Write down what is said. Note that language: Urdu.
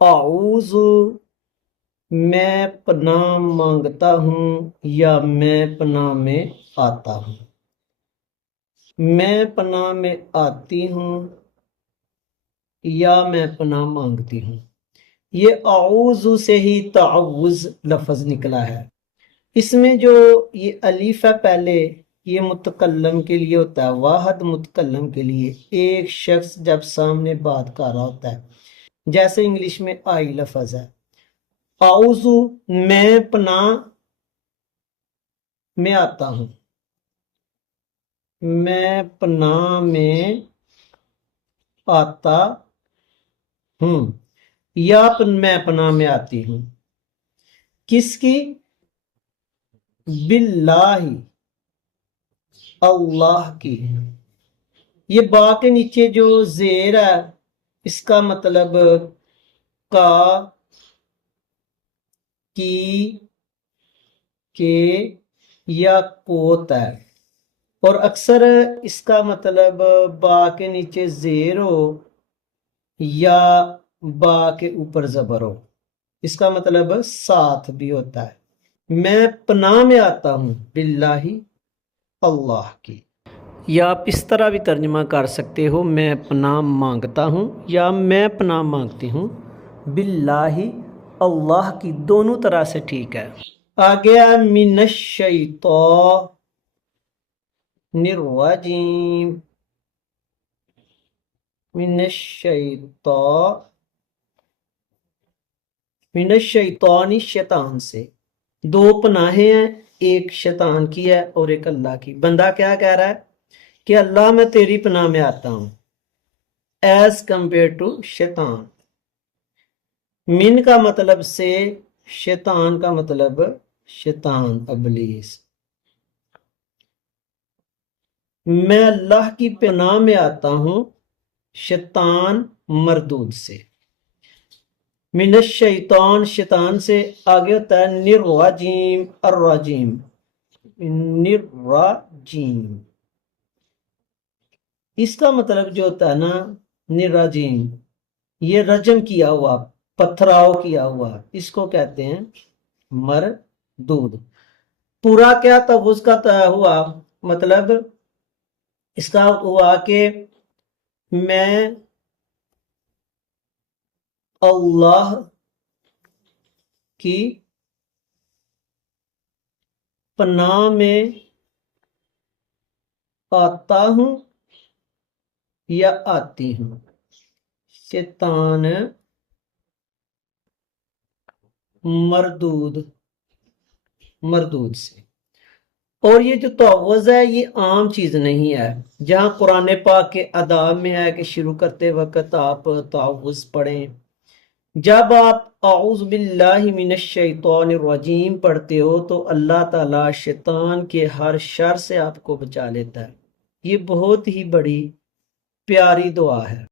اعوذ میں پناہ مانگتا ہوں یا میں پناہ میں آتا ہوں، میں پناہ میں آتی ہوں یا میں پناہ مانگتی ہوں۔ یہ اعوذ سے ہی تعوذ لفظ نکلا ہے۔ اس میں جو یہ الف ہے پہلے، یہ متکلم کے لیے ہوتا ہے، واحد متکلم کے لیے، ایک شخص جب سامنے بات کر رہا ہوتا ہے، جیسے انگلش میں آئی لفظ ہے۔ اعوذ میں پناہ میں آتا ہوں، میں پناہ میں آتا ہوں یا میں پناہ میں آتی ہوں۔ کس کی؟ باللہ، اللہ کی۔ یہ با کے نیچے جو زیر ہے، اس کا مطلب کا، کی، کے یا کوت ہے، اور اکثر اس کا مطلب با کے نیچے زیر ہو یا با کے اوپر زبر ہو، اس کا مطلب ساتھ بھی ہوتا ہے۔ میں پناہ میں آتا ہوں باللہ، اللہ کی۔ یا آپ اس طرح بھی ترجمہ کر سکتے ہو، میں پناہ مانگتا ہوں یا میں پناہ مانگتی ہوں باللہ، اللہ کی، دونوں طرح سے ٹھیک ہے۔ آگے من الشیطان الرجیم، من الشیطان، من الشیطان، شیطان سے۔ دو پناہیں ہیں، ایک شیطان کی ہے اور ایک اللہ کی۔ بندہ کیا کہہ رہا ہے کہ اللہ میں تیری پناہ میں آتا ہوں ایز کمپیئر ٹو شیطان۔ من کا مطلب سے، شیطان کا مطلب شیطان، ابلیس۔ میں اللہ کی پناہ میں آتا ہوں شیطان مردود سے۔ من الشیطان، شیطان سے۔ آگے ہوتا ہے الرجیم، الرجیم، الرجیم۔ اس کا مطلب جو ہوتا ہے نا، الرجیم، یہ رجم کیا ہوا، پتھراؤ کیا ہوا، اس کو کہتے ہیں مردود۔ پورا کیا تھا اس کا ہوا مطلب، اس کا ہوا کہ میں اللہ کی پناہ میں آتا ہوں یا آتی ہوں شیطان مردود سے۔ اور یہ جو تعوذ ہے، یہ عام چیز نہیں ہے۔ جہاں قرآن پاک کے آداب میں ہے کہ شروع کرتے وقت آپ تعوذ پڑھیں، جب آپ اعوذ باللہ من الشیطان الرجیم پڑھتے ہو تو اللہ تعالیٰ شیطان کے ہر شر سے آپ کو بچا لیتا ہے۔ یہ بہت ہی بڑی پیاری دعا ہے۔